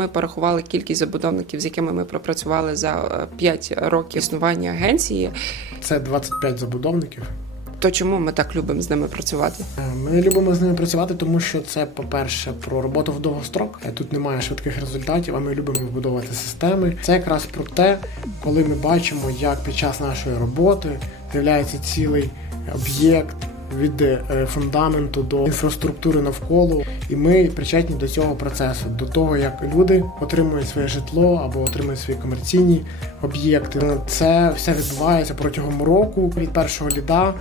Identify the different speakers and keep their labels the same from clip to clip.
Speaker 1: Ми порахували кількість забудовників, з якими ми пропрацювали за 5 років існування агенції.
Speaker 2: Це 25 забудовників.
Speaker 1: То чому ми так любимо з ними працювати?
Speaker 2: Е, Ми любимо з ними працювати, тому що це, по-перше, про роботу в довгострок. Е, Тут немає швидких результатів, а ми любимо вбудовувати системи. Це якраз про те, коли ми бачимо, як під час нашої роботи з'являється цілий об'єкт. Від е, фундаменту до інфраструктури навколо, і ми причетні до цього процесу, до того як люди отримують своє житло або отримують свої комерційні об'єкти. Це все відбувається протягом року від першого ліда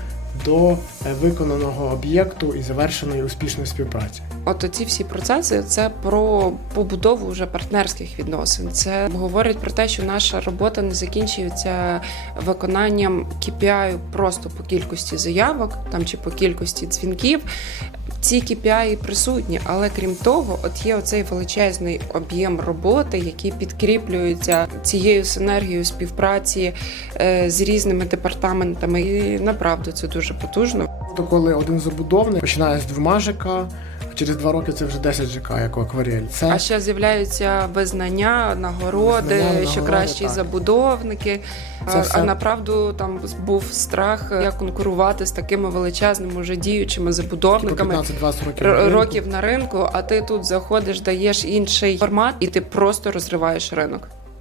Speaker 2: до е, виконаного об'єкту і завершеної успішної співпраці.
Speaker 1: От ці всі процеси це про побудову вже партнерських відносин. Це говорить про те, що наша робота не закінчується виконанням KPI просто по кількості заявок там чи по кількості дзвінків. Ці KPI присутні, але крім того, от є оцей величезний об'єм роботи, який підкріплюється цією синергією співпраці е, з різними департаментами. І направду це дуже потужно.
Speaker 2: Коли один забудовник починає з двома ЖК, через два роки це вже 10 ЖК, як у акварель. Це
Speaker 1: А ще з'являються визнання, нагороди,
Speaker 2: Визнання,
Speaker 1: що
Speaker 2: нагороди,
Speaker 1: кращі
Speaker 2: так.
Speaker 1: забудовники.
Speaker 2: Це
Speaker 1: а,
Speaker 2: все-
Speaker 1: а направду там був страх, як конкурувати з такими величезними вже діючими забудовниками.
Speaker 2: 15-20 років.
Speaker 1: р-
Speaker 2: ринку.
Speaker 1: Років на ринку, а ти тут заходиш, даєш інший формат, і ти просто розриваєш ринок.